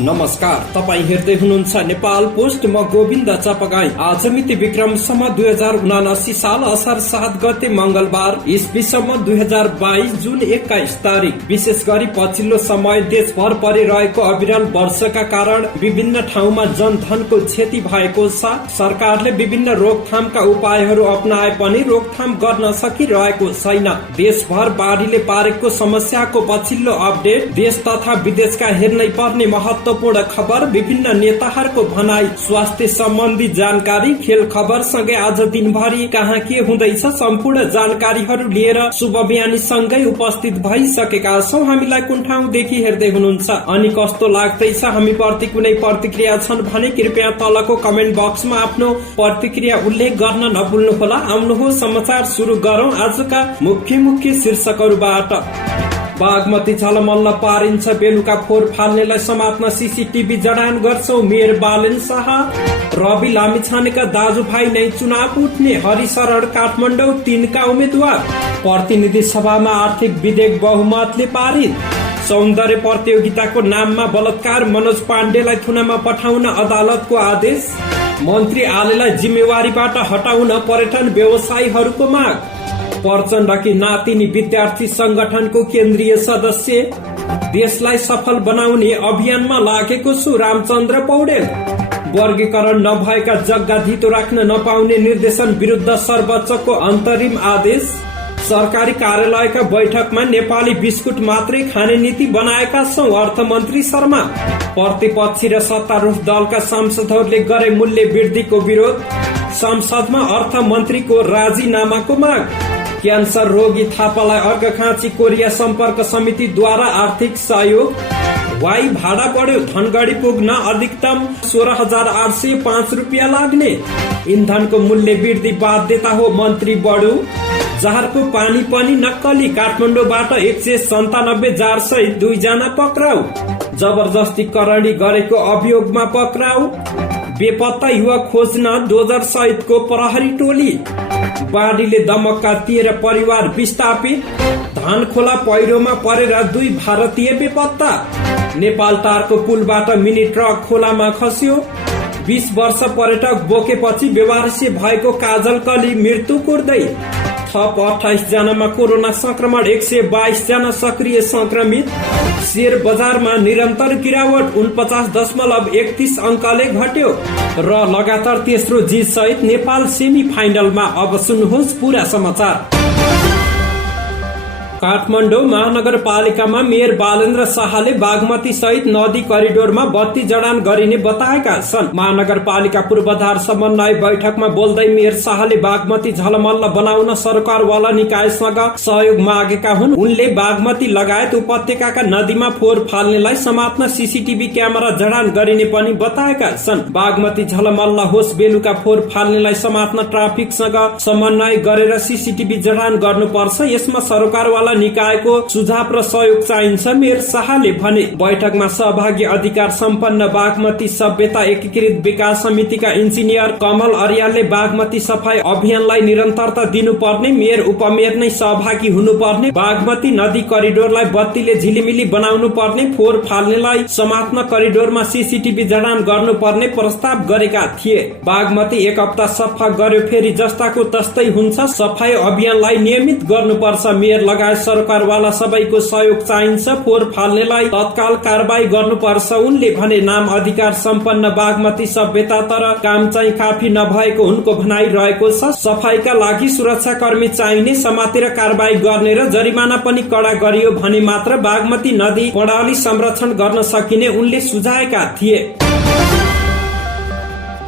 नमस्कार, तपाईँ हेर्दै हुनुहुन्छ नेपाल पोस्ट। म गोविन्द चपगाई। आज मिति विक्रमसम्म 2079 साल असार 7 गते मंगलबार, ईस्वीसम्म 2022 जुन 21 तारिक। विशेष गरी पछिल्लो समय देशभर परिरहेको अविरल वर्षाका कारण विभिन्न ठाउँमा जनधनको क्षति भएको छ। सरकारले विभिन्न रोकथामका उपायहरू अपनाए पनि रोकथाम गर्न सकिरहेको छैन। देशभर बाढीले पारेको समस्याको पछिल्लो अपडेट, देश तथा विदेशका हेर्नै पर्ने महत्वपूर्ण खबर, विभिन्न नेताहरूको भनाई, स्वास्थ्य सम्बन्धी जानकारी, खेल खबर सँगै आज दिनभरि कहाँ के हुँदैछ सम्पूर्ण जानकारीहरू लिएर शुभ बिहानी सँगै उपस्थित भइसकेका छौं। हामीलाई कुन ठाउँदेखि हेर्दै हुनुहुन्छ अनि कस्तो लाग्दैछ, हामी प्रति कुनै प्रतिक्रिया छन् भने कृपया तलको कमेन्ट बक्समा आफ्नो प्रतिक्रिया उल्लेख गर्न नभुल्नुहोला। आउनुहोस् समाचार सुरु गरौं आजका मुख्य शीर्षकहरूबाट। बागमती झलमल्ल पारिन्छ, बेलुका फोहोर फाल्नेलाई समात्न सीसीटीभी जडान गर्छौ मेयर बालेन शाह। रवि लामिछानेका दाजुभाइ नै चुनाव उठ्ने, हरिशरण काठमाडौँ 3 का उम्मेद्वार। प्रतिनिधि सभामा आर्थिक विधेयक बहुमतले पारित। सौन्दर्य प्रतियोगिताको नाममा बलात्कार, मनोज पाण्डेलाई थुनामा पठाउन अदालतको आदेश। मन्त्री आलेलाई जिम्मेवारीबाट हटाउन पर्यटन व्यवसायीहरूको माग। प्रचण्डकी नातिनी विद्यार्थी संगठनको केन्द्रीय सदस्य। देशलाई सफल बनाउने अभियानमा लागेको छु रामचन्द्र पौडेल। वर्गीकरण नभएका जग्गा धितो राख्न नपाउने निर्देशन विरुद्ध सर्वोच्चको अन्तरिम आदेश। सरकारी कार्यालयका बैठकमा नेपाली बिस्कुट मात्रै खाने नीति बनाएका छौं अर्थमन्त्री शर्मा। प्रतिपक्षी र सत्तारूढ दलका सांसदहरूले गरे मूल्य वृद्धिको विरोध। संसदमा अर्थमन्त्रीको राजीनामाको माग। क्यान्सर रोगी थापालाई अर्घखाँची कोरिया सम्पर्क समितिद्वारा आर्थिक सहयोग। वाई भाडा बढ्यो, धनगढी पुग्न अधिकतम 16,805 रुपियाँ लाग्ने। इन्धनको मूल्य वृद्धि बाध्यता हो मन्त्री बढु। जहरको पानी पनि नक्कली, काठमाडौँबाट 197 जार सहित 2 जना पक्राउ। जबरजस्ती करणी गरेको अभियोगमा पक्राउ। बेपत्ता युवक खोज्न डोजर सहितको प्रहरी टोली। बाढीले दमक्का दिएर परिवार विस्थापित। धानखोला पहिरोमा परेर 2 भारतीय बेपत्ता। नेपाल टारको पुलबाट मिनी ट्रक खोलामा खस्यो। 20 वर्ष पर्यटक बोकेपछि बेवारसी भएको काजल कली मृत्यु कुर्दै। थप 28 जनामा कोरोना संक्रमण, 122 जना सक्रिय संक्रमित। शेयर बजारमा निरन्तर गिरावट, 49.31 अंकले घट्यो र लगातार तेस्रो जित सहित नेपाल सेमी फाइनलमा। अब सुन्नुहोस् पूरा समाचार। काठमाडौँ महानगरपालिकामा मेयर बालेन्द्र शाहले बागमती सहित नदी करिडोरमा बत्ती जडान गरिने बताएका छन्। महानगरपालिका पूर्वाधार समन्वय बैठकमा बोल्दै मेयर शाहले बागमती झलमल्ल बनाउन सरकारवाला निकायसँग सहयोग मागेका हुन्। उनले बागमती लगायत उपत्यकाका नदीमा फोहोर फाल्नेलाई समात्न सीसीटीभी क्यामेरा जडान गरिने पनि बताएका छन्। बागमती झलमल्ल होस्, बेलुका फोहोर फाल्नेलाई समात्न ट्राफिकसँग समन्वय गरेर सीसीटीभी जडान गर्नुपर्छ। यसमा सरकारवाला निकायको सुझाव र सहयोग चाहिन्छ, मेयर शाहले भने। बैठकमा सहभागी अधिकार सम्पन्न बागमती सभ्यता एकीकृत विकास समितिका इन्जिनियर कमल अर्यालले बागमती सफाई अभियानलाई निरन्तरता दिनुपर्ने, मेयर उपमेयर नै सहभागी हुनुपर्ने, बागमती नदी करिडोरलाई बत्तीले झिलिमिली बनाउनु पर्ने, फोहोर फाल्नेलाई समात्न करिडोरमा सीसीटीभी जडान गर्नुपर्ने प्रस्ताव गरेका थिए। बागमती 1 हप्ता सफा गर्यो फेरि जस्ताको तस्तै हुन्छ। सफाई अभियानलाई नियमित गर्नुपर्छ, मेयर लगायत सरकारवाला सबैको सहयोग चाहिन्छ। फोहोर फाल्नेलाई तत्काल कारबाही गर्नुपर्छ उनले भने। नाम अधिकार सम्पन्न बागमती सभ्यता, तर काम चाहिँ काफी नभएको उनको भनाइ रहेको छ। सफाईका लागि सुरक्षाकर्मी चाहिने, समातेर कारबाही गर्ने र जरिमाना पनि कडा गरियो भने मात्र बागमती नदी प्रणाली संरक्षण गर्न सकिने उनले सुझाएका थिए।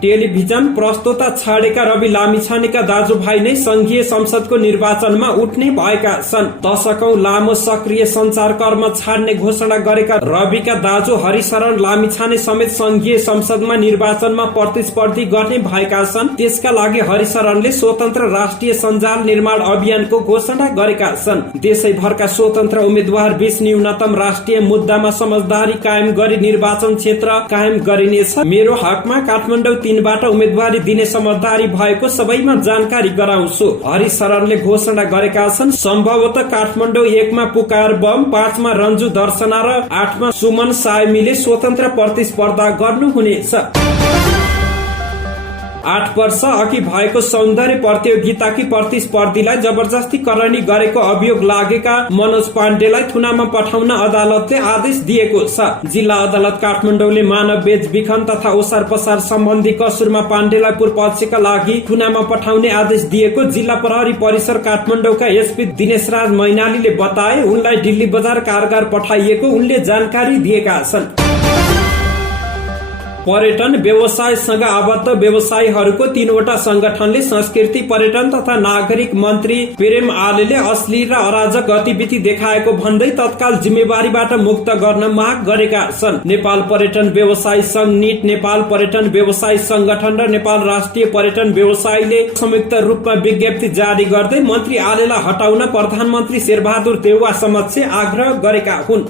टेलिभिजन प्रस्तुता छाडेका रवि लामिछानेका दाजुभाइ नै संघीय संसदको निर्वाचनमा उठ्ने भएका छन्। दशकौं लामो सक्रिय संचारकर्म छाड्ने घोषणा गरेका रविका दाजु हरिशरण लामिछाने समेत संघीय संसदमा निर्वाचनमा प्रतिस्पर्धी गर्ने भएका छन्। त्यसका लागि हरिशरणले स्वतन्त्र राष्ट्रिय सञ्जाल निर्माण अभियानको घोषणा गरेका छन्। देशैभरका स्वतन्त्र उम्मेद्वार बीच न्यूनतम राष्ट्रिय मुद्दामा समझदारी कायम गरी निर्वाचन क्षेत्र कायम गरिनेछ। मेरो हकमा काठमाडौँ 3बाट उम्मेदवारी दिने समझदारी भएको सबैमा जानकारी गराउँछु, हरि शरणले घोषणा गरेका छन्। सम्भवतः काठमाडौँ 1 मा पुकार बम, 5 मा रन्जु दर्शना र 8 मा सुमन सायमीले स्वतन्त्र प्रतिस्पर्धा गर्नुहुनेछ। 8 वर्ष अघि भएको सौन्दर्य प्रतियोगिताकी प्रतिस्पर्धीलाई जबरजस्ती करणी गरेको अभियोग लागेका मनोज पाण्डेलाई थुनामा पठाउन अदालतले आदेश दिएको छ। जिल्ला अदालत काठमाडौँले मानव बेचबिखन तथा ओसार पसार सम्बन्धी कसुरमा पाण्डेलाई पूर्वपक्षका लागि थुनामा पठाउने आदेश दिएको जिल्ला प्रहरी परिसर काठमाडौँका एसपी दिनेश राज मैनालीले बताए। उनलाई दिल्ली बजार कारागार पठाइएको उनले जानकारी दिएका छन्। पर्यटन व्यवसायसँग आबद्ध व्यवसायीहरूको 3वटा संगठनले संस्कृति पर्यटन तथा नागरिक मन्त्री प्रेम आलेले अश्लील र अराजक गतिविधि देखाएको भन्दै तत्काल जिम्मेवारीबाट मुक्त गर्न माग गरेका छन्। नेपाल पर्यटन व्यवसायी संघ नीट, नेपाल पर्यटन व्यवसायी संगठन र नेपाल राष्ट्रिय पर्यटन व्यवसायीले संयुक्त रूपमा विज्ञप्ति जारी गर्दै मन्त्री आलेलाई हटाउन प्रधानमन्त्री शेरबहादुर देउवा समक्ष आग्रह गरेका हुन्।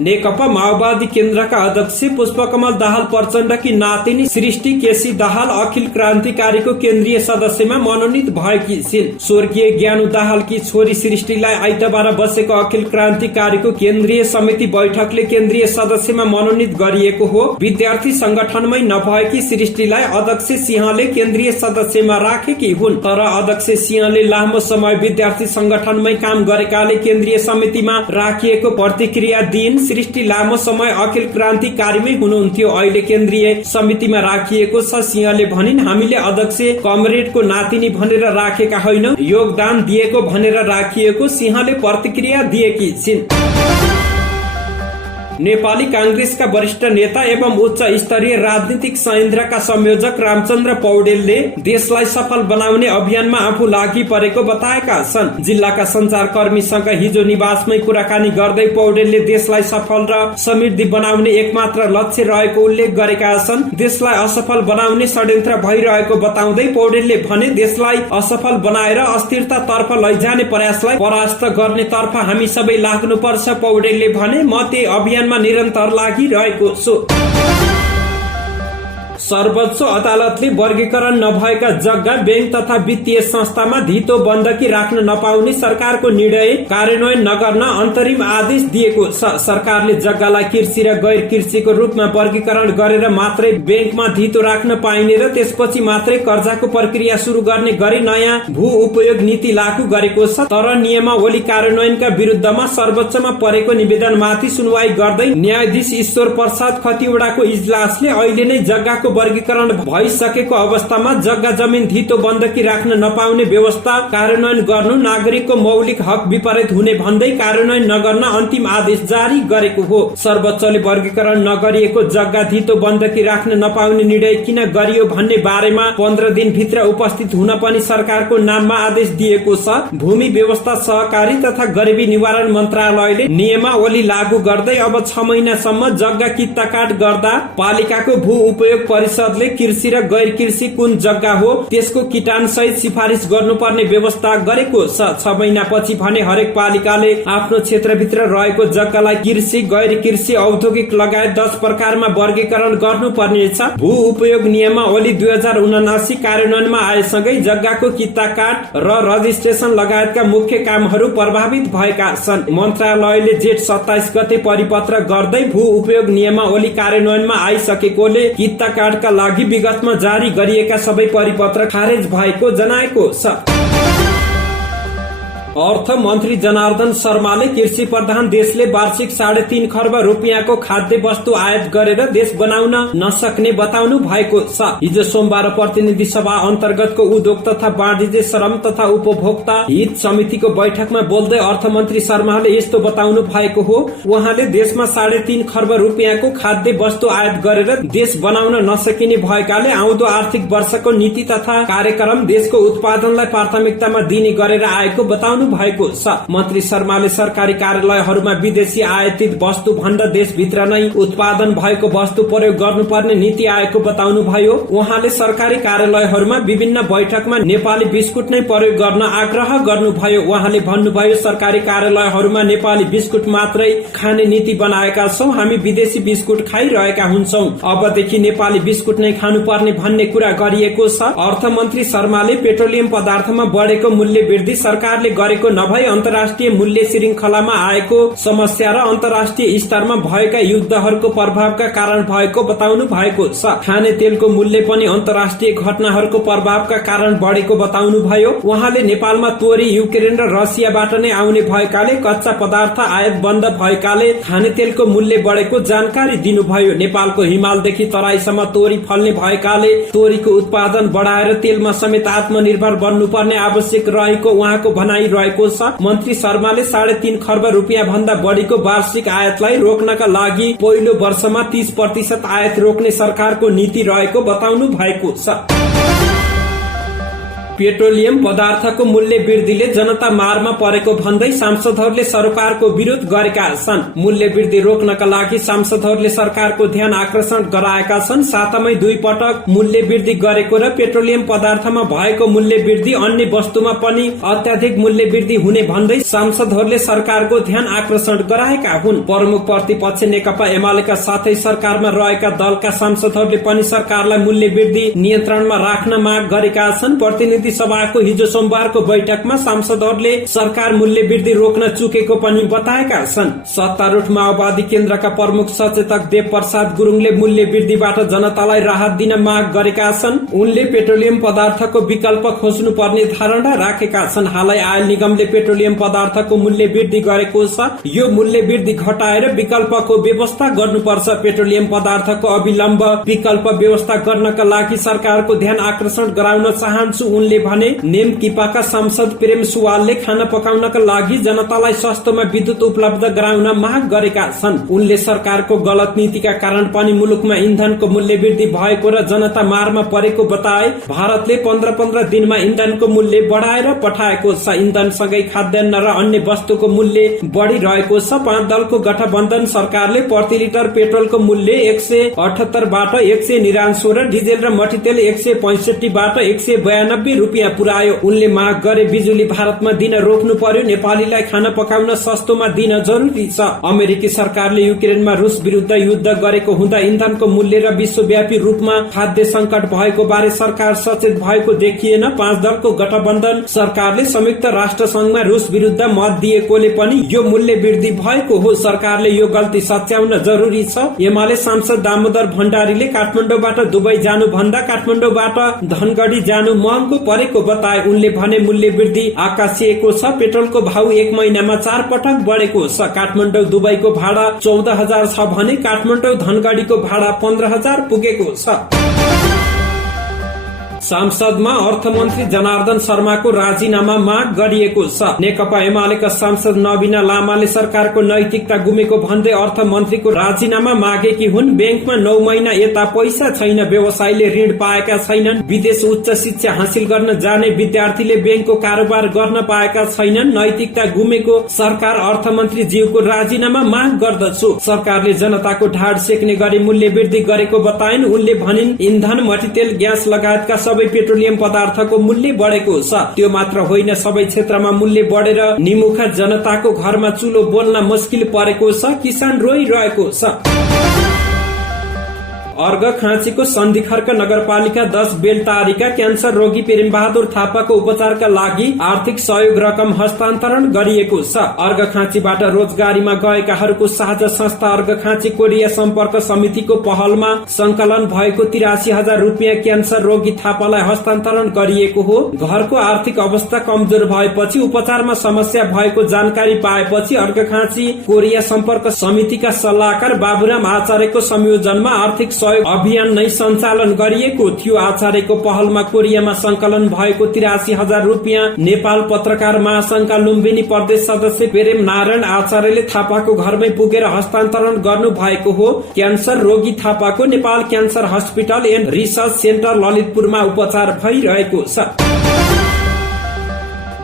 नेकपा माओवादी केन्द्रका अध्यक्ष पुष्पकमल दाहाल प्रचण्डकी नातिनी सृष्टि केसी दाहाल अखिल क्रान्तिकारीको केन्द्रीय सदस्यमा मनोनित भएकी छिन्। स्वर्गीय ज्ञानु दाहालकी छोरी सृष्टिलाई आइतबार बसेको अखिल क्रान्तिकारीको केन्द्रीय समिति बैठकले केन्द्रीय सदस्यमा मनोनित गरिएको हो। विद्यार्थी संगठनमै नभएकी सृष्टिलाई अध्यक्ष सिंहले केन्द्रीय सदस्यमा राखेकी हुन्, तर अध्यक्ष सिंहले लामो समय विद्यार्थी संगठनमै काम गरेकाले केन्द्रीय समितिमा राखिएको प्रतिक्रिया दिइन्। सृष्टि लामो समय अखिल क्रान्तिकारीमै हुनुहुन्थ्यो, अहिले केन्द्रीय समितिमा राखिएको छ। सिंहले भनिन्, हामीले अध्यक्ष कमरेडको नातिनी भनेर राखेका होइनौं, योगदान दिएको भनेर राखिएको सिंहले प्रतिक्रिया दिएकी छिन्। नेपाली कांग्रेसका वरिष्ठ नेता एवं उच्च स्तरीय राजनीतिक संयन्त्रका संयोजक रामचन्द्र पौडेलले देशलाई सफल बनाउने अभियानमा आफू लागि परेको बताएका छन्। जिल्लाका संचारकर्मीसँग हिजो निवासमै कुराकानी गर्दै पौडेलले देशलाई सफल र समृद्धि बनाउने एकमात्र लक्ष्य रहेको उल्लेख गरेका छन्। देशलाई असफल बनाउने षड्यन्त्र भइरहेको बताउँदै पौडेलले भने, देशलाई असफल बनाएर अस्थिरतातर्फ लैजाने प्रयासलाई परास्त गर्नेतर्फ हामी सबै लाग्नुपर्छ। पौडेलले भने, म त्यही अभियान निरन्तर लागिरहेको छु। सर्वोच्च अदालतले वर्गीकरण नभएका जग्गा, बैंक तथा वित्तीय संस्थामा धितो बन्दकी राख्न नपाउने सरकारको निर्णय कार्यान्वयन नगर्न अन्तरिम आदेश दिएको छ। सरकारले जग्गालाई कृषि र गैर कृषिको रूपमा वर्गीकरण गरेर मात्रै बैंकमा धितो राख्न पाइने र त्यसपछि मात्रै कर्जाको प्रक्रिया शुरू गर्ने गरी नयाँ भू उपयोग नीति लागू गरेको छ। तर नियमावली कार्यान्वयनका विरुद्धमा सर्वोच्चमा परेको निवेदनमाथि सुनवाई गर्दै न्यायाधीश ईश्वर प्रसाद खतिवड़ाको इजलासले अहिले नै जग्गाको वर्गीकरण भइसकेको अवस्थामा जग्गा जमिन धितो बन्दकी राख्न नपाउने व्यवस्था कार्यान्वयन गर्नु नागरिकको मौलिक हक विपरीत हुने भन्दै कार्यान्वयन नगर्न अन्तिम आदेश जारी गरेको हो। सर्वोच्चले वर्गीकरण नगरिएको जग्गा धितो बन्दकी राख्न नपाउने निर्णय किन गरियो भन्ने बारेमा 15 दिनभित्र उपस्थित हुन पनि सरकारको नाममा आदेश दिएको छ। भूमि व्यवस्था, सहकारी तथा गरिबी निवारण मन्त्रालयले नियमावली लागू गर्दै अब 6 महिनासम्म जग्गा कित्ताकाट गर्दा पालिकाको भू उपयोग परिषदले कृषि र गैर कृषि कुन जग्गा हो त्यसको किटान सहित सिफारिस गर्नुपर्ने व्यवस्था गरेको छ। 6 महिनापछि भने हरेक पालिकाले आफ्नो क्षेत्रभित्र रहेको जग्गालाई कृषि, गैर कृषि, औद्योगिक लगायत 10 प्रकारमा वर्गीकरण गर्नुपर्नेछ। भू उपयोग नियमावली 2079 कार्यान्वयनमा आएसँगै जग्गाको कित्ताकाट र रजिस्ट्रेसन लगायतका मुख्य कामहरू प्रभावित भएका छन्। मन्त्रालयले जेठ 27 गते परिपत्र गर्दै भू उपयोग नियमावली कार्यान्वयनमा आइसकेकोले कित्ताकाट का लागि विगतमा जारी गरिएका सबै परिपत्र खारेज भएको जनाएको छ। अर्थ मन्त्री जनार्दन शर्माले कृषि प्रधान देशले वार्षिक 3.5 खर्ब रुपियाँको खाद्य वस्तु आयात गरेर देश बनाउन नसक्ने बताउनु भएको छ। हिजो सोमबार प्रतिनिधि सभा अन्तर्गतको उद्योग तथा वाणिज्य, श्रम तथा उपभोक्ता हित समितिको बैठकमा बोल्दै अर्थमन्त्री शर्माले यस्तो बताउनु भएको हो। उहाँले देशमा 3.5 खर्ब रुपियाँको खाद्य वस्तु आयात गरेर देश बनाउन नसकिने भएकाले आउँदो आर्थिक वर्षको नीति तथा कार्यक्रम देशको उत्पादनलाई प्राथमिकतामा दिने गरेर आएको बताउनु भएको छ। मन्त्री शर्माले सरकारी कार्यालयहरूमा विदेशी आयातित वस्तु भन्दा देशभित्र नै उत्पादन भएको वस्तु प्रयोग गर्नुपर्ने नीति आएको बताउनुभयो। उहाँले सरकारी कार्यालयहरूमा विभिन्न बैठकमा नेपाली बिस्कुट नै प्रयोग गर्न आग्रह गर्नुभयो। उहाँले भन्नुभयो, सरकारी कार्यालयहरूमा नेपाली बिस्कुट मात्रै खाने नीति बनाएका छौं, हामी विदेशी बिस्कुट खाइरहेका हुन्छौं, अबदेखि नेपाली बिस्कुट नै खानुपर्ने भन्ने कुरा गरिएको छ। अर्थमन्त्री शर्माले पेट्रोलियम पदार्थमा बढेको मूल्य वृद्धि सरकारले गरेको नभई अन्तर्राष्ट्रिय मूल्य श्रृंखलामा आएको समस्या र अन्तर्राष्ट्रिय स्तरमा भएका युद्धहरूको प्रभावका कारण भएको बताउनु भएको छ। खाने तेलको मूल्य पनि अन्तर्राष्ट्रिय घटनाहरूको प्रभावका कारण बढेको बताउनु भयो। उहाँले नेपालमा तोरी युक्रेन र रसियाबाट नै आउने भएकाले कच्चा पदार्थ आयात बन्द भएकाले खाने तेलको मूल्य बढेको जानकारी दिनुभयो। नेपालको हिमालदेखि तराईसम्म तोरी फल्ने भएकाले तोरीको उत्पादन बढाएर तेलमा समेत आत्मनिर्भर बन्नुपर्ने आवश्यक रहेको उहाँको भनाइ रहेको छ। मन्त्री शर्माले 3.5 खर्ब रुपियाँ भन्दा बढीको वार्षिक आयातलाई रोक्नका लागि पहिलो वर्षमा 30% आयात रोक्ने सरकारको नीति रहेको बताउनु भएको छ। पेट्रोलियम पदार्थको मूल्य वृद्धिले जनता मारमा परेको भन्दै सांसदहरूले सरकारको विरोध गरेका छन्। मूल्य वृद्धि रोक्नका लागि सांसदहरूले सरकारको ध्यान आकर्षण गराएका छन्। साथमै 2 पटक मूल्य वृद्धि गरेको र पेट्रोलियम पदार्थमा भएको मूल्य वृद्धि अन्य वस्तुमा पनि अत्याधिक मूल्य वृद्धि हुने भन्दै सांसदहरूले सरकारको ध्यान आकर्षण गराएका हुन्। प्रमुख प्रतिपक्ष नेकपा एमालेका साथै सरकारमा रहेका दलका सांसदहरूले पनि सरकारलाई मूल्य वृद्धि नियन्त्रणमा राख्न माग गरेका छन्। प्रतिनिधि सभाको हिजो सोमबारको बैठकमा सांसदहरूले सरकार मूल्य वृद्धि रोक्न चुकेको पनि बताएका छन्। सत्तारूढ माओवादी केन्द्रका प्रमुख सचेतक देव प्रसाद गुरुङले मूल्य वृद्धिबाट जनतालाई राहत दिन माग गरेका छन्। उनले पेट्रोलियम पदार्थको विकल्प खोज्नु पर्ने धारणा राखेका छन्। हालै आयल निगमले पेट्रोलियम पदार्थको मूल्य वृद्धि गरेको छ। यो मूल्य वृद्धि घटाएर विकल्पको व्यवस्था गर्नुपर्छ। पेट्रोलियम पदार्थको अविलम्ब विकल्प व्यवस्था गर्नका लागि सरकारको ध्यान आकर्षण गराउन चाहन्छु उनले भने। नेमकिपाका सांसद प्रेम सुवालले खाना पकाउनका लागि जनतालाई सस्तोमा विद्युत उपलब्ध गराउन माग गरेका छन्। उनले सरकारको गलत नीतिका कारण पनि मुलुकमा इन्धनको मूल्य वृद्धि भएको र जनता मारमा परेको बताए। भारतले 15 दिनमा इन्धनको मूल्य बढाएर पठाएको छ। इन्धनसँगै खाद्यान्न र अन्य वस्तुको मूल्य बढिरहेको छ। 5 दलको गठबन्धन सरकारले प्रति लिटर पेट्रोलको मूल्य 178 बाट 199 र डिजेल र मट्टीतेल 165 बाट 192 रुपियाँ पुर्यायो। उनले माग गरे बिजुली भारतमा दिन रोक्नु पर्यो। नेपालीलाई खाना पकाउन सस्तोमा दिन जरुरी छ। अमेरिकी सरकारले युक्रेनमा रुस विरुद्ध युद्ध गरेको हुँदा इन्धनको मूल्य र विश्वव्यापी रूपमा खाद्य संकट भएको बारे सरकार सचेत भएको देखिएन। 5 दलको गठबन्धन सरकारले संयुक्त राष्ट्र संघमा रुस विरुद्ध मत दिएकोले पनि यो मूल्य वृद्धि भएको हो। सरकारले यो गल्ती सच्याउन जरुरी छ। एमाले सांसद दामोदर भण्डारीले काठमाडौँबाट दुबई जानु भन्दा काठमाडौँबाट धनगढी जानु महँगो परेको बताए। उनले भने मूल्य वृद्धि आकाशिएको छ। पेट्रोलको भाउ 1 महिनामा 4 पटक बढेको छ। काठमाडौँ दुबईको भाडा 14,000 छ भने काठमाडौँ धनगढीको भाडा 15,000 पुगेको छ। सांसदमा अर्थमन्त्री जनार्दन शर्माको राजीनामा माग गरिएको छ। नेकपा एमालेका सांसद नवीना लामाले सरकारको नैतिकता गुमेको भन्दै अर्थमन्त्रीको राजीनामा मागेकी हुन्। ब्याङ्कमा 9 महिना यता पैसा छैन, व्यवसायीले ऋण पाएका छैनन्, विदेश उच्च शिक्षा हासिल गर्न जाने विद्यार्थीले ब्याङ्कको कारोबार गर्न पाएका छैनन्। नैतिकता गुमेको सरकार अर्थमन्त्री ज्यूको राजीनामा माग गर्दछु। सरकारले जनताको ढाड सेक्ने गरी मूल्य वृद्धि गरेको बताइन्। उनले भनिन्, इन्धन, मट्टीतेल, ग्यास लगायतका सबै पेट्रोलियम पदार्थको मूल्य बढेको छ। त्यो मात्र होइन, सबै क्षेत्रमा मूल्य बढेर निमुखा जनताको घरमा चुलो बोल्न मुस्किल परेको छ। किसान रोइरहेको छ। अर्घखाँचीको सन्धिखर्क नगरपालिका 10 बेलटारीका क्यान्सर रोगी प्रेमबहादुर थापाको उपचारका लागि आर्थिक सहयोग रकम हस्तान्तरण गरिएको छ। अर्घखाँचीबाट रोजगारीमा गएकाहरूको साझा संस्था अर्घखाँची कोरिया सम्पर्क समितिको पहलमा संकलन भएको 83,000 रुपियाँ क्यान्सर रोगी थापालाई हस्तान्तरण गरिएको हो। घरको आर्थिक अवस्था कमजोर भएपछि उपचारमा समस्या भएको जानकारी पाएपछि अर्घखाँची कोरिया सम्पर्क समितिका सल्लाहकार बाबुराम आचार्यको संयोजनमा आर्थिक अभियान नै सञ्चालन गरिएको थियो। आचार्यको पहलमा कोरियामा संकलन भएको 83,000 रुपियाँ नेपाल पत्रकार महासंघका लुम्बिनी प्रदेश सदस्य प्रेम नारायण आचार्यले थापाको घरमै पुगेर हस्तान्तरण गर्नु भएको हो। क्यान्सर रोगी थापाको Nepal cancer hospital and research centre ललितपुरमा उपचार भइरहेको छ।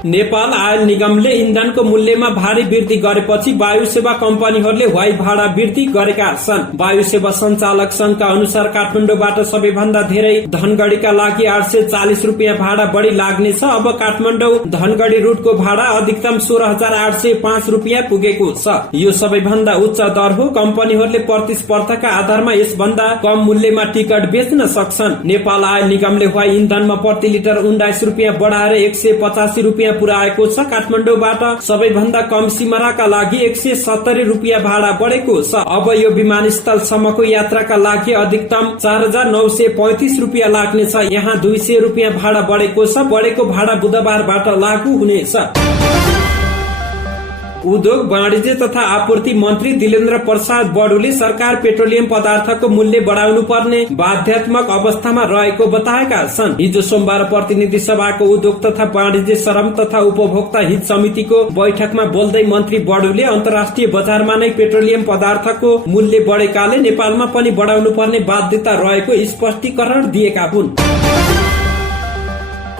नेपाल आयल निगमले इन्धनको मूल्यमा भारी वृद्धि गरेपछि वायु सेवा कम्पनीहरूले वायु भाडा वृद्धि गरेका छन्। वायु सेवा सञ्चालक संघका अनुसार काठमाडौँबाट सबैभन्दा धेरै धनगढ़ीका लागि 840 रुपियाँ भाडा बढी लाग्नेछ। अब काठमाडौँ धनगढ़ी रूटको भाडा अधिकतम 16,805 रुपियाँ पुगेको छ। यो सबैभन्दा उच्च दर हो। कम्पनीहरूले प्रतिस्पर्धाका आधारमा यसभन्दा कम मूल्यमा टिकट बेच्न सक्छन्। नेपाल आयल निगमले वायु इन्धनमा प्रति लिटर 19 रुपियाँ बढाएर 185 रुपियाँ पुर्याएको छ। काठमाडौँबाट सबैभन्दा कम सिमराका लागि 170 रुपियाँ भाडा बढेको छ। अब यो विमानस्थलसम्मको यात्राका लागि अधिकतम 4,935 रुपियाँ लाग्नेछ। यहाँ 200 रुपियाँ भाडा बढेको छ। बढेको भाडा बुधबारबाट लागू हुनेछ। उद्योग वाणिज्य तथा आपूर्ति मन्त्री दिलेन्द्र प्रसाद बडुले सरकार पेट्रोलियम पदार्थको मूल्य बढाउनु पर्ने बाध्यात्मक अवस्थामा रहेको बताएका छन्। हिजो सोमबार प्रतिनिधि सभाको उद्योग तथा वाणिज्य श्रम तथा उपभोक्ता हित समितिको बैठकमा बोल्दै मन्त्री बडुले अन्तर्राष्ट्रिय बजारमा नै पेट्रोलियम पदार्थको मूल्य बढेकाले नेपालमा पनि बढाउनु पर्ने बाध्यता रहेको स्पष्टीकरण दिएका हुन्।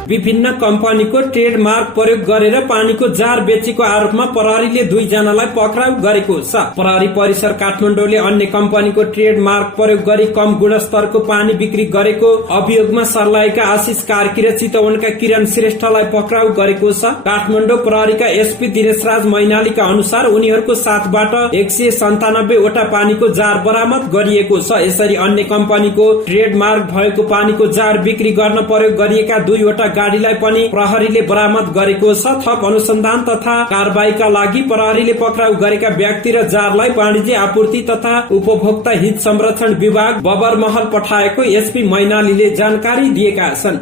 विभिन्न कम्पनीको ट्रेडमार्क प्रयोग गरेर पानीको जार बेचेको आरोपमा प्रहरीले 2 जनालाई पक्राउ गरेको छ। प्रहरी परिसर काठमाडौँले अन्य कम्पनीको ट्रेडमार्क प्रयोग गरी कम गुणस्तरको पानी बिक्री गरेको अभियोगमा सर्लाहीका आशिष कार्की र चितवनका किरण श्रेष्ठलाई पक्राउ गरेको छ। काठमाडौँ प्रहरीका एसपी दिनेशराज मैनालीका अनुसार उनीहरूको साथबाट 197 वटा पानीको जार बरामद गरिएको छ। यसरी अन्य कम्पनीको ट्रेडमार्क भएको पानीको जार बिक्री गर्न प्रयोग गरिएका 2 वटा गाडीलाई पनि प्रहरीले बरामद गरेको छ। थप अनुसन्धान तथा कारबाहीका लागि प्रहरीले पक्राउ गरेका व्यक्ति र जारलाई वाणिज्य आपूर्ति तथा उपभोक्ता हित संरक्षण विभाग बबरमहल पठाएको एसपी मैनालीले जानकारी दिएका छन्।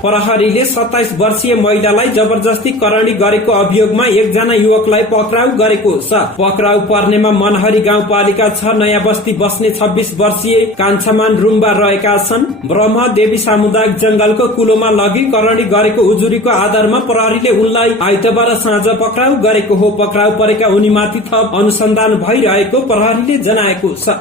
प्रहरीले 27 वर्षीय महिलालाई जबरजस्ती करणी गरेको अभियोगमा 1 जना युवकलाई पक्राउ गरेको छ। पक्राउ पर्नेमा मनहरी गाउँपालिका 6 नयाँ बस्ती बस्ने 26 वर्षीय कान्छमान रुम्बा रहेका छन्। ब्रह्मदेवी सामुदायिक जंगलको कुलोमा लगी करणी गरेको उजुरीको आधारमा प्रहरीले उनलाई आइतबार साँझ पक्राउ गरेको हो। पक्राउ परेका उनीमाथि थप अनुसन्धान भइरहेको प्रहरीले जनाएको छ।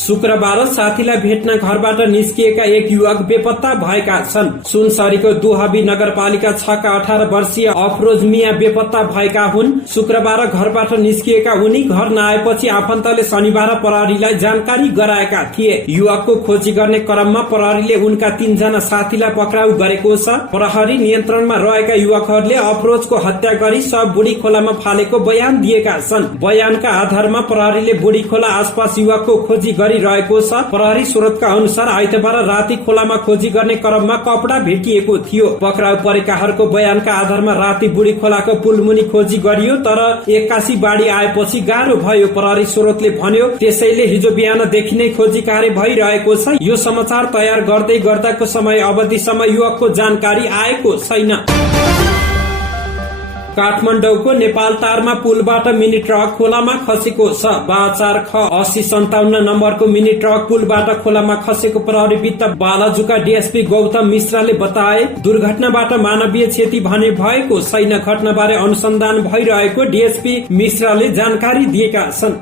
शुक्रबार साथीलाई भेट्न घरबाट निस्किएका एक युवक बेपत्ता भएका छन्। सुनसरीको दुहबी नगरपालिका 6 का 18 वर्षीय अफरोज मिया बेपत्ता भएका हुन्। शुक्रबार घरबाट निस्किएका उनी घर नआएपछि आफन्तले शनिबार प्रहरीलाई जानकारी गराएका थिए। युवकको खोजी गर्ने क्रममा प्रहरीले उनका 3 जना साथीलाई पक्राउ गरेको छ। प्रहरी नियन्त्रणमा रहेका युवकहरूले अफरोजको हत्या गरी शव बुढी खोलामा फालेको बयान दिएका छन्। बयानका आधारमा प्रहरीले बुढी खोला आसपास युवकको खोजी रहेको छ। प्रहरी स्रोतका अनुसार आइतबार राति खोलामा खोजी गर्ने क्रममा कपडा भेटिएको थियो। पक्राउ परेकाहरूको बयानका आधारमा राति बुढी खोलाको पुलमुनि खोजी गरियो, तर 81 बाढी आएपछि गाह्रो भयो। प्रहरी स्रोतले भन्यो, त्यसैले हिजो बिहानदेखि नै खोजी कार्य भइरहेको छ। यो समाचार तयार गर्दै गर्दाको समय अवधिसम्म युवकको जानकारी आएको छैन। काठमाडौँको नेपालटारमा पुलबाट मिनी ट्रक खोलामा खसेको छ। बाचार ख 8057 नम्बरको मिनी ट्रक पुलबाट खोलामा खसेको प्रहरी वित्त बालाजुका डीएसपी गौतम मिश्राले बताए। दुर्घटनाबाट मानवीय क्षति भने भएको छैन। घटनाबारे अनुसन्धान भइरहेको डीएसपी मिश्राले जानकारी दिएका छन्।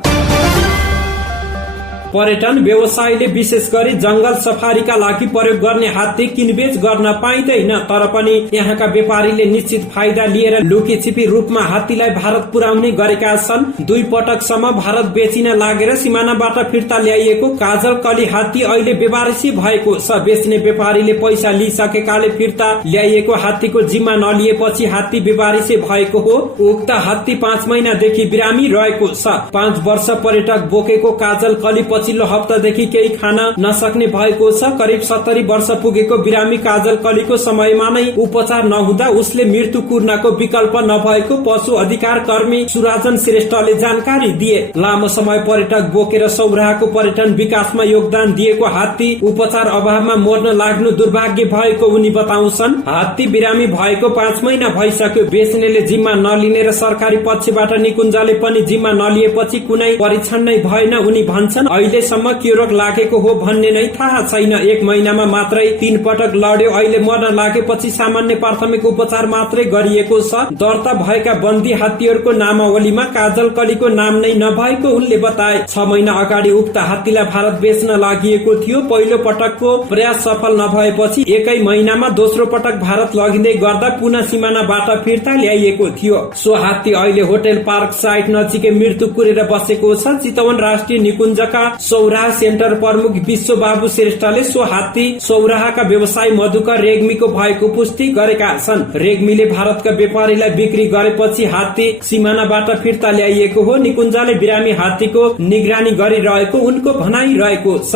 पर्यटन व्यवसायले विशेष गरी जंगल सफारीका लागि प्रयोग गर्ने हात्ती किनबेच गर्न पाइँदैन, तर पनि यहाँका व्यापारीले निश्चित फाइदा लिएर लुकीछिपी रूपमा हात्तीलाई भारत पुर्याउने गरेका छन्। 2 पटकसम्म भारत बेचिन लागेर सिमानाबाट फिर्ता ल्याइएको काजल कली हात्ती अहिले बेवारसी भएको छ। बेच्ने व्यापारीले पैसा लिइसकेकाले फिर्ता ल्याइएको हात्तीको जिम्मा नलिएपछि हात्ती बेवारसी भएको हो। उक्त हात्ती 5 महिनादेखि बिरामी रहेको छ। 5 वर्ष पर्यटक बोकेको काजल कली पछिल्लो हप्तादेखि केही खान नसक्ने भएको छ। करिब 70 वर्ष पुगेको बिरामी काजल कलीको समयमा नै उपचार नहुँदा उसले मृत्यु कुर्नको विकल्प नभएको पशु अधिकार कर्मी सुराजन श्रेष्ठले जानकारी दिए। लामो समय पर्यटक बोकेर सौराहाको पर्यटन विकासमा योगदान दिएको हात्ती उपचार अभावमा मर्न लाग्नु दुर्भाग्य भएको उनी बताउँछन्। हात्ती बिरामी भएको 5 महिना भइसक्यो। बेच्नेले जिम्मा नलिने र सरकारी पक्षबाट निकुञ्जले पनि जिम्मा नलिएपछि कुनै परीक्षण नै भएन उनी भन्छन्। अहिलेसम्म के रोग लागेको हो भन्ने नै थाहा छैन। 1 महिनामा मात्रै 3 पटक लड्यो। अहिले मर्न लागेपछि सामान्य प्राथमिक उपचार मात्रै गरिएको छ। दर्ता भएका बन्दी हात्तीहरूको नामावलीमा काजल कलीको नाम नै नभएको उनले बताए। 6 महिना अगाडि उक्त हात्तीलाई भारत बेच्न लागिएको थियो। पहिलो पटकको प्रयास सफल नभएपछि 1 महिनामा दोस्रो पटक भारत लगिँदै गर्दा पुनः सिमानाबाट फिर्ता ल्याइएको थियो। सो हात्ती अहिले होटल पार्क साइट नजिकै मृत्यु कुरेर बसेको छ। चितवन राष्ट्रिय निकुञ्जका सौराहा सेन्टर प्रमुख विश्व बाबु श्रेष्ठले सो हात्ती सौराहाका व्यवसायी मधुकर रेग्मीको भएको पुष्टि गरेका छन्। रेग्मीले भारतका व्यापारीलाई बिक्री गरेपछि हात्ती सिमानाबाट फिर्ता ल्याइएको हो। निकुञ्जले बिरामी हात्तीको निगरानी गरिरहेको उनको भनाइ रहेको छ।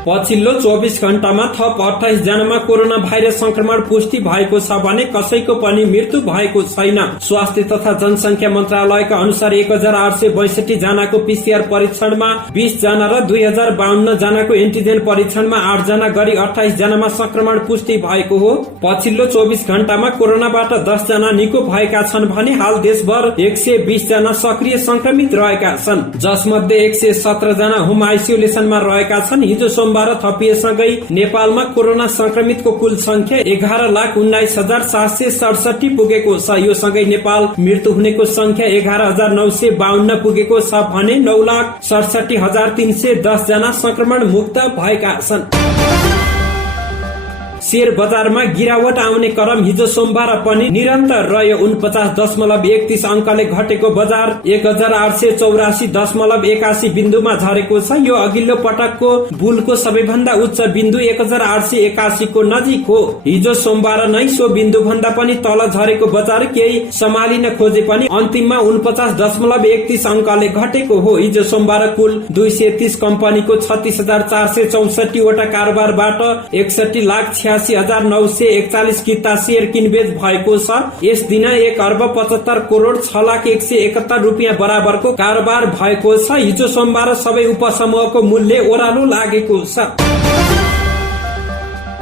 पछिल्लो 24 घण्टामा थप 28 जनामा कोरोना भाइरस संक्रमण पुष्टि भएको छ भने कसैको पनि मृत्यु भएको छैन। स्वास्थ्य तथा जनसंख्या मन्त्रालयका अनुसार 1862 जनाको पीसीआर परीक्षणमा 20 जना र 2052 जनाको एन्टिजेन परीक्षणमा 8 जना गरी 28 जनामा संक्रमण पुष्टि भएको हो। पछिल्लो 24 घण्टामा कोरोनाबाट 10 जना निको भएका छन् भने हाल देशभर 120 जना सक्रिय संक्रमित रहेका छन्, जसमध्ये 117 जना होम आइसोलेसनमा रहेका छन्। हिजो सोमबार थपिएसँगै नेपालमा कोरोना संक्रमितको कुल संख्या 11,19,767 पुगेको छ। यो सँगै नेपाल मृत्यु हुनेको संख्या 11,952 पुगेको छ भने 9,67,310 जना संक्रमण मुक्त भएका छन्। शेयर बजारमा गिरावट आउने क्रम हिजो सोमबार पनि निरन्तर रह्यो। 49.31 अंकले घटेको बजार 1884.81 बिन्दुमा झरेको छ। यो अघिल्लो पटकको बुलको सबैभन्दा उच्च बिन्दु 1881 को नजिक हो। हिजो सोमबार नै सो बिन्दु भन्दा पनि तल झरेको बजार केही सम्हालिन खोजे पनि अन्तिममा 49.31 अंकले घटेको हो। हिजो सोमबार कुल 230 कम्पनीको 36,464 वटा कारोबारबाट 61,86,941 किता शेयर किनबेच भएको छ। यस दिन 1,75,06,01,71 रुपियाँ बराबरको कारोबार भएको छ। हिजो सोमबार सबै उपसमूहको मूल्य ओह्रालो लागेको छ।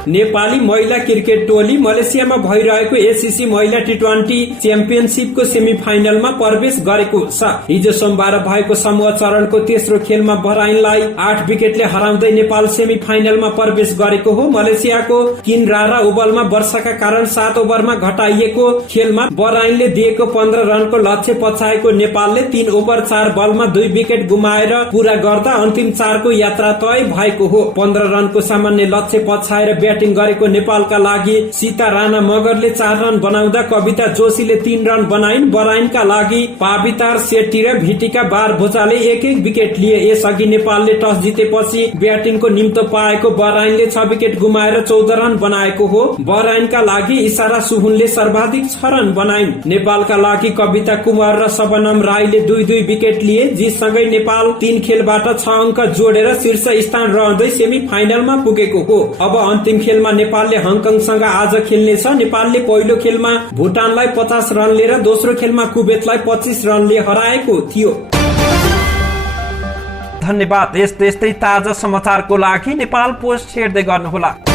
नेपाली महिला क्रिकेट टोली मलेसियामा भइरहेको एसीसी महिला टी20 च्याम्पियनशिपको सेमी फाइनलमा प्रवेश गरेको छ। हिजो सोमबार भएको समूह चरणको तेस्रो खेलमा बहराइनलाई 8 विकेटले हराउँदै नेपाल सेमी फाइनलमा प्रवेश गरेको हो। मलेसियाको किनरारा ओभलमा वर्षाका कारण 7 ओभरमा घटाइएको खेलमा बहराइनले दिएको 15 रनको लक्ष्य पछाएको नेपालले 3 ओभर 4 बलमा 2 विकेट गुमाएर पूरा गर्दा अन्तिम 4 को यात्रा तय भएको हो। 15 रनको सामान्य लक्ष्य पछाएर ब्याटिङ गरेको नेपालका लागि सीता राणा मगरले 4 रन बनाउँदा कविता जोशीले 3 रन बनाइन्। बहराइनका लागि पावितार सेट्टी र भिटिका बार भोजाले 1-1 विकेट लिए। यसअघि नेपालले टस जितेपछि ब्याटिङको निम्तो पाएको बहराइनले 6 विकेट गुमाएर 14 रन बनाएको हो। बहराइनका लागि इशारा सुहुनले सर्वाधिक 6 रन बनाइन्। नेपालका लागि कविता कुमार र शबनम राईले 2-2 विकेट लिए। जितसँगै नेपाल 3 खेलबाट 6 अंक जोडेर शीर्ष स्थान रहँदै सेमी फाइनलमा पुगेको हो। अब अन्तिम खेलमा नेपालले हङकङसँग आज खेल्नेछ। नेपालले पहिलो खेलमा भुटानलाई 50 रनले र दोस्रो खेलमा कुवेतलाई 25 रनले हराएको थियो। धन्यवाद। यस्तै ताजा समाचारको लागि नेपाल पोस्ट हेर्दै गर्नुहोला।